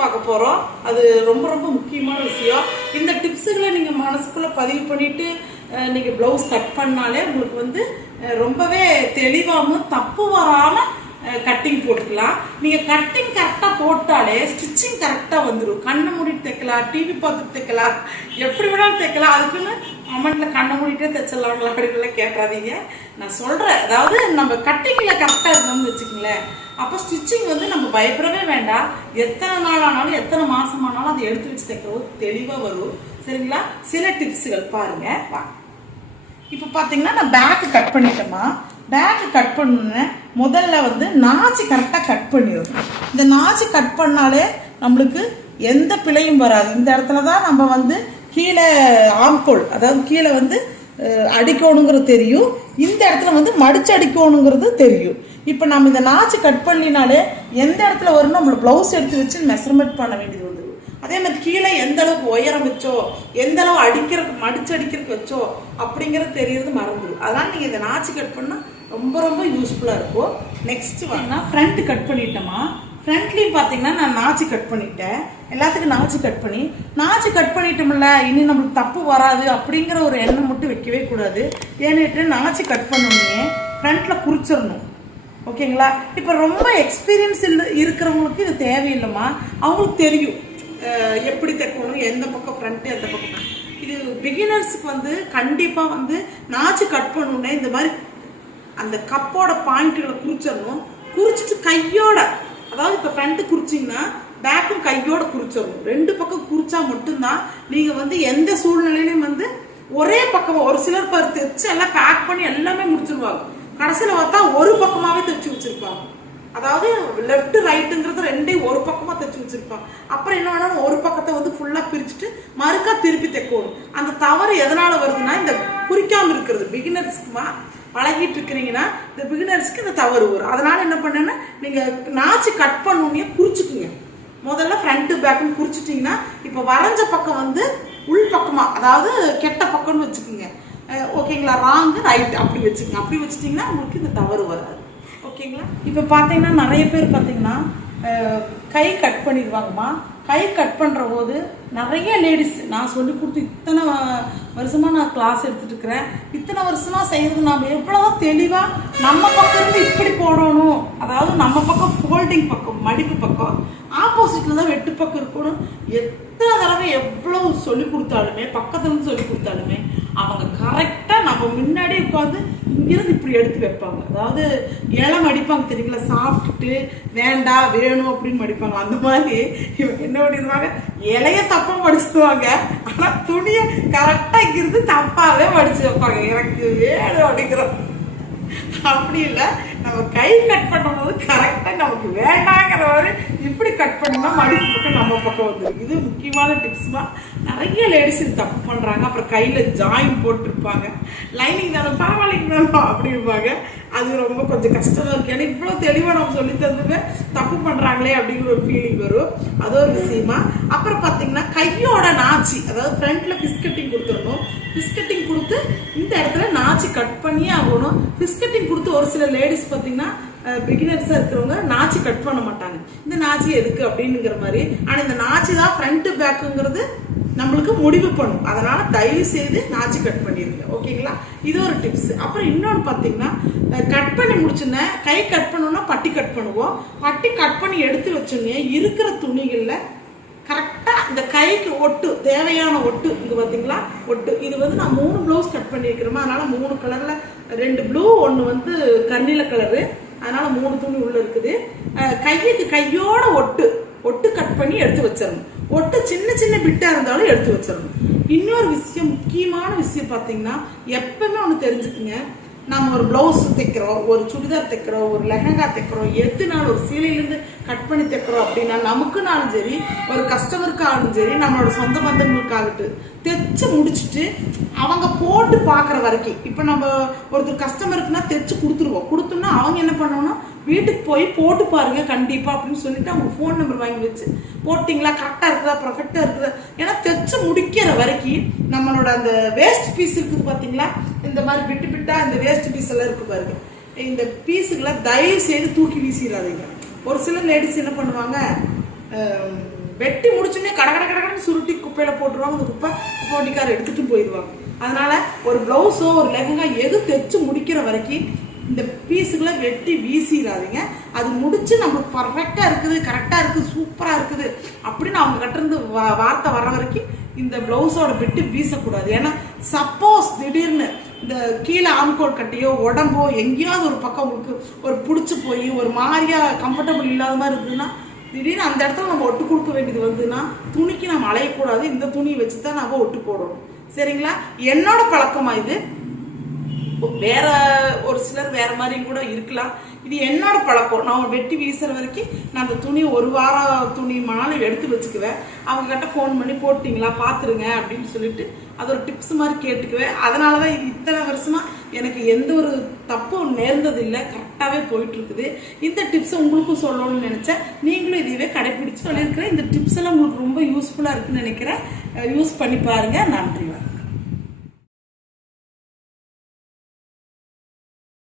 பார்க்க போகிறோம் அது ரொம்ப ரொம்ப முக்கியமான விஷயம். இந்த டிப்ஸுகளை நீங்கள் மனசுக்குள்ளே பதிவு பண்ணிவிட்டு நீங்கள் ப்ளவுஸ் கட் பண்ணாலே உங்களுக்கு வந்து ரொம்பவே தெளிவாகவும் தப்பு வராமல் கட்டிங் போட்டுக்கலாம். நீங்கள் கட்டிங் கரெக்டாக போட்டாலே ஸ்டிச்சிங் கரெக்டாக வந்துடும் கண்ணை மூடிட்டு தைக்கலாம் டிவி பார்த்துட்டு தைக்கலாம் எப்படி வேணாலும் தைக்கலாம். அதுக்குன்னு கமெண்ட்ல கண்ணை மூடிட்டே தைச்சிடலாங்களா அப்படின்லாம் கேட்காதீங்க. நான் சொல்கிறேன் அதாவது நம்ம கட்டிங்கில் கரெக்டாக இருந்தோம்னு வச்சுக்கோங்களேன். அப்போ ஸ்டிச்சிங் வந்து நம்ம பயப்படவே வேண்டாம். எத்தனை நாள் ஆனாலும் எத்தனை மாதம் ஆனாலும் அதை எடுத்து வச்சு தைக்கிறது தெளிவாக வரும். சரிங்களா? சில டிப்ஸுகள் பாருங்க. வா. இப்போ பார்த்தீங்கன்னா நான் பேக்கு கட் பண்ணிட்டேம்மா. பேக்கு கட் பண்ணேன் முதல்ல வந்து நாச்சு கரெக்டாக கட் பண்ணிடணும் இந்த நாச்சு கட் பண்ணாலே நம்மளுக்கு எந்த பிழையும் வராது. இந்த இடத்துல தான் நம்ம வந்து கீழே ஆம்கோல் அதாவது கீழே வந்து அடிக்கணுங்கிறது தெரியும். இந்த இடத்துல வந்து மடிச்சு அடிக்கணுங்கிறது தெரியும். இப்போ நம்ம இந்த நாச்சு கட் பண்ணினாலே எந்த இடத்துல வரும் நம்மள ப்ளவுஸ் எடுத்து வச்சு மெஷர்மெண்ட் பண்ண வேண்டியது வந்துடும் அதே மாதிரி கீழே எந்த அளவுக்கு உயரம் வச்சோ எந்த அளவு அடிக்கிறதுக்கு மடிச்சு அடிக்கிறதுக்கு வச்சோ அப்படிங்கிறது தெரியறது மறந்துடும் அதனால நீங்கள் இதை நாச்சு கட் பண்ணால் ரொம்ப ரொம்ப யூஸ்ஃபுல்லாக இருக்கும் நெக்ஸ்ட் வாங்கினா ஃப்ரண்ட் கட் பண்ணிட்டோமா ஃப்ரண்ட்லேயும் பார்த்தீங்கன்னா நான் நாச்சு கட் பண்ணிட்டேன். எல்லாத்துக்கும் நாச்சு கட் பண்ணி நாச்சு கட் பண்ணிட்டோம்ல இனி நம்மளுக்கு தப்பு வராது அப்படிங்கிற ஒரு எண்ணம் மட்டும் வைக்கவே கூடாது. ஏன்னுட்டு நாச்சு கட் பண்ணோன்னே ஃப்ரண்ட்டில் குறிச்சிடணும். ஓகேங்களா? இப்போ ரொம்ப எக்ஸ்பீரியன்ஸ் இல்லை இருக்கிறவங்களுக்கு இது தேவையில்லைம்மா. அவங்களுக்கு தெரியும். எப்படி தைக்கணும் எந்த பக்கம் ஃப்ரண்ட்டு எந்த பக்கம் இது பிகினர்ஸுக்கு வந்து கண்டிப்பாக வந்து நாச்சு கட் பண்ணணுன்னே இந்த மாதிரி அந்த கப்போட பாயிண்ட்டுகளை குறிச்சிடணும். குறிச்சிட்டு கையோட அதாவது இப்போ ஃப்ரண்ட்டு குறிச்சிங்கன்னா பேக்கும் கையோட குறிச்சிடணும். ரெண்டு பக்கம் குறிச்சா மட்டும்தான் நீங்கள் வந்து எந்த சூழ்நிலையிலையும் வந்து ஒரே பக்கம் ஒரு சிலர் பருத்து வச்சு எல்லாம் பேக் பண்ணி எல்லாமே முடிச்சிருவாங்க. கடைசியில் பார்த்தா ஒரு பக்கமாகவே தைச்சு வச்சுருப்பாங்க. அதாவது லெஃப்ட் ரைட்டுங்கிறது ரெண்டையும் ஒரு பக்கமா தைச்சு வச்சிருப்பாங்க அப்புறம் என்ன வேணாலும் ஒரு பக்கத்தை வந்து ஃபுல்லா பிரிச்சுட்டு மறுக்கா திருப்பி தைக்கணும் அந்த தவறு எதனால வருதுன்னா இந்த குறிக்காம இருக்கிறது. பிகினர்ஸ்க்குமா பழகிட்டு இருக்கிறீங்கன்னா இந்த பிகினர்ஸ்க்கு இந்த தவறு வரும். அதனால என்ன பண்ணேன்னா நீங்க நாச்சு கட் பண்ணோன்னே குறிச்சுக்குங்க. முதல்ல ஃப்ரண்ட்டு பேக்குன்னு குறிச்சிட்டிங்கன்னா இப்போ வரைஞ்ச பக்கம் வந்து உள் பக்கமாக அதாவது கெட்ட பக்கம்னு வச்சுக்கோங்க. ஓகேங்களா ராங்கு ரைட் அப்படி வச்சுக்கோங்க. அப்படி வச்சுட்டிங்கன்னா உங்களுக்கு இந்த தவறு வராது. ஓகேங்களா? இப்போ பார்த்தீங்கன்னா நிறைய பேர் பார்த்தீங்கன்னா கை கட் பண்ணிடுவாங்கம்மா கை கட் பண்ணுற போது நிறைய லேடிஸ் நான் சொல்லி கொடுத்து இத்தனை வருஷமாக வருஷமா நான் கிளாஸ் எடுத்துட்டு இருக்கிறேன். இத்தனை வருஷமா செய்யறது நாம் எவ்வளவு தெளிவாக நம்ம பக்கம் இருந்து இப்படி போடணும். அதாவது நம்ம பக்கம் ஃபோல்டிங் பக்கம் மடிப்பு பக்கம் ஆப்போசிட்ல தான் வெட்டு பக்கம் இருக்கணும். எத்தனை தடவை எவ்வளவு சொல்லி கொடுத்தாலுமே பக்கத்துலேருந்து சொல்லி கொடுத்தாலுமே அவங்க கரெக்டா நம்ம முன்னாடி உட்காந்து இங்கிருந்து இப்படி எடுத்து வைப்பாங்க? அதாவது இளம் அடிப்பாங்க தெரியுங்களா? சாப்பிட்டுட்டு வேண்டாம் வேணும் அப்படின்னு மடிப்பாங்க. அந்த மாதிரி இவங்க என்ன பண்ணிடுவாங்க? இலைய தப்பா மடிச்சிடுவாங்க. ஆனா துணியை கரெக்டா இங்கிருந்து தப்பாவே மடிச்சு வைப்பாங்க. எனக்கு வேணும் அப்படிங்கிறோம் அப்படி இல்லை. நம்ம கை கட் பண்ணும்போது கரெக்டாக நமக்கு வேண்டாங்கிற மாதிரி இப்படி கட் பண்ணால் மடிப்பு பக்கம் நம்ம பக்கம் வந்துடும் இது முக்கியமான டிப்ஸ் தான் நிறைய லேடிஸ் இது தப்பு பண்ணுறாங்க அப்புறம் கையில் ஜாயின் போட்டிருப்பாங்க. லைனிங் தானே? பரவாயில்லைங்க மேடம் அப்படிம்பாங்க. அது ரொம்ப கொஞ்சம் கஷ்டமாக இருக்குது ஏன்னா இவ்வளோ தெளிவாக நம்ம சொல்லி தந்தது தப்பு பண்ணுறாங்களே அப்படிங்கிற ஒரு ஃபீலிங் வரும். அது ஒரு விஷயமா? அப்புறம் பார்த்தீங்கன்னா கையோட நாச்சி அதாவது ஃப்ரண்ட்டில் பிஸ்கட்டிங் கொடுத்துடணும். கொடுத்து இந்த இடத்துல நாச்சி கட் பண்ணியே ஆகணும். பிஸ்கட்டிங் கொடுத்து ஒரு சில லேடிஸ் பார்த்தீங்கன்னா பிகினர்ஸாக இருக்கிறவங்க நாச்சி கட் பண்ண மாட்டாங்க. இந்த நாச்சி எதுக்கு அப்படிங்கிற மாதிரி. ஆனால் இந்த நாச்சி தான் ஃப்ரண்ட் பேக்குங்கிறது நம்மளுக்கு முடிவு பண்ணும். அதனால தயவு செய்து நாச்சி கட் பண்ணிடுங்க. ஓகேங்களா? இது ஒரு டிப்ஸ் அப்புறம் இன்னொன்று பார்த்தீங்கன்னா கட் பண்ணி முடிச்சுன்னா கை கட் பண்ணோம்னா பட்டி கட் பண்ணுவோம். பட்டி கட் பண்ணி எடுத்து வச்சோன்னே இருக்கிற துணிகளில் கரெக்டாக இந்த கைக்கு ஒட்டு தேவையான ஒட்டு இங்கே பார்த்தீங்களா ஒட்டு. இது வந்து நான் மூணு ப்ளவுஸ் கட் பண்ணியிருக்கிறோமா அதனால் மூணு கலரில் ரெண்டு ப்ளூ ஒன்று வந்து கண்ணில கலரு அதனால் மூணு துணி உள்ளே இருக்குது. அஹ் கையுக்கு கையோட ஒட்டு. ஒட்டு கட் பண்ணி எடுத்து வச்சிடணும். ஒட்டு சின்ன சின்ன பிட்டாக இருந்தாலும் எடுத்து வச்சிடணும். இன்னொரு விஷயம் முக்கியமான விஷயம் பார்த்தீங்கன்னா எப்பவுமே ஒன்று தெரிஞ்சுக்குங்க. நம்ம ஒரு ப்ளவுஸ் தைக்கிறோம் ஒரு சுடிதார் தைக்கிறோம் ஒரு லெஹங்கா தைக்கிறோம் எதுனாலும் ஒரு சீலையிலேருந்து கட் பண்ணி தைக்கிறோம் அப்படின்னா நமக்குனாலும் சரி ஒரு கஸ்டமருக்காலும் சரி நம்மளோட சொந்த பந்தங்களுக்காகட்டும் தைச்சு முடிச்சுட்டு அவங்க போட்டு பார்க்குற வரைக்கும். இப்போ நம்ம ஒருத்தர் கஸ்டமருக்குன்னா தைச்சு கொடுத்துருவோம். கொடுத்தோம்னா அவங்க என்ன பண்ணணும்? வீட்டுக்கு போய் போட்டு பாருங்க கண்டிப்பா அப்படின்னு சொல்லிட்டு அவங்க ஃபோன் நம்பர் வாங்கி வச்சு. போட்டிங்களா? கரெக்டாக இருக்குதா? பர்ஃபெக்டாக இருக்குதா? ஏன்னா தைச்சு முடிக்கிற வரைக்கும் நம்மளோட அந்த வேஸ்ட் பீஸ் இருக்குது பார்த்தீங்களா இந்த மாதிரி பிட்டு பிட்டா இந்த வேஸ்ட் பீஸ் எல்லாம் இருக்கு பாருங்க. இந்த பீஸுகளை தயவு செய்து தூக்கி வீசிடாதீங்க. ஒரு சில லேடிஸ் என்ன பண்ணுவாங்க வெட்டி முடிச்சுன்னே கட கட கட சுருட்டி குப்பையில போட்டுருவாங்க. அந்த குப்பை போட்டிக்கார எடுத்துட்டு போயிடுவாங்க. அதனால ஒரு பிளவுஸோ ஒரு லெஹங்கா எது தைச்சு முடிக்கிற வரைக்கும் இந்த பீஸுகளை வெட்டி வீசிடாதீங்க அது முடிச்சு நம்ம பர்ஃபெக்டாக இருக்குது கரெக்டாக இருக்குது சூப்பராக இருக்குது அப்படின்னு அவங்க கிட்டேருந்து வா- வார்த்தை வர வரைக்கும் இந்த பிளவுஸோட விட்டு வீசக்கூடாது. ஏன்னா சப்போஸ் திடீர்னு இந்த கீழே ஆம்கோல் கட்டியோ உடம்போ எங்கேயாவது ஒரு பக்கம் உங்களுக்கு ஒரு பிடிச்சி போய் ஒரு மாதிரியா கம்ஃபர்டபுள் இல்லாத மாதிரி இருக்குதுன்னா திடீர்னு அந்த இடத்துல நம்ம ஒட்டு கொடுக்க வேண்டியது வந்துன்னா துணிக்கு நம்ம அலையக்கூடாது. இந்த துணியை வச்சு தான் நம்ம ஒட்டு போடணும். சரிங்களா? என்னோட பழக்கமா இது. வேற ஒரு சிலர் வேற மாதிரி கூட இருக்கலாம். இது என்னோட பழக்கம். நான் வெட்டி வீசுற வரைக்கும் நான் அந்த துணி ஒரு வாரம் துணி மாலை எடுத்து வச்சுக்குவேன். அவங்க கிட்ட ஃபோன் பண்ணி போட்டிங்களா? பார்த்துருங்க அப்படின்னு சொல்லிட்டு அது ஒரு டிப்ஸ் மாதிரி கேட்டுக்குவேன். அதனால தான் இது இத்தனை வருஷமா எனக்கு எந்த ஒரு தப்பும் நேர்ந்தது இல்லை. கரெக்டாகவே போயிட்டு இருக்குது. இந்த டிப்ஸை உங்களுக்கும் சொல்லணும்னு நினைச்சேன். நீங்களும் இதுவே கடைபிடிச்சு சொல்லியிருக்கிறேன். இந்த டிப்ஸ் எல்லாம் உங்களுக்கு ரொம்ப யூஸ்ஃபுல்லாக இருக்குன்னு நினைக்கிறேன். யூஸ் பண்ணி பாருங்க. நன்றி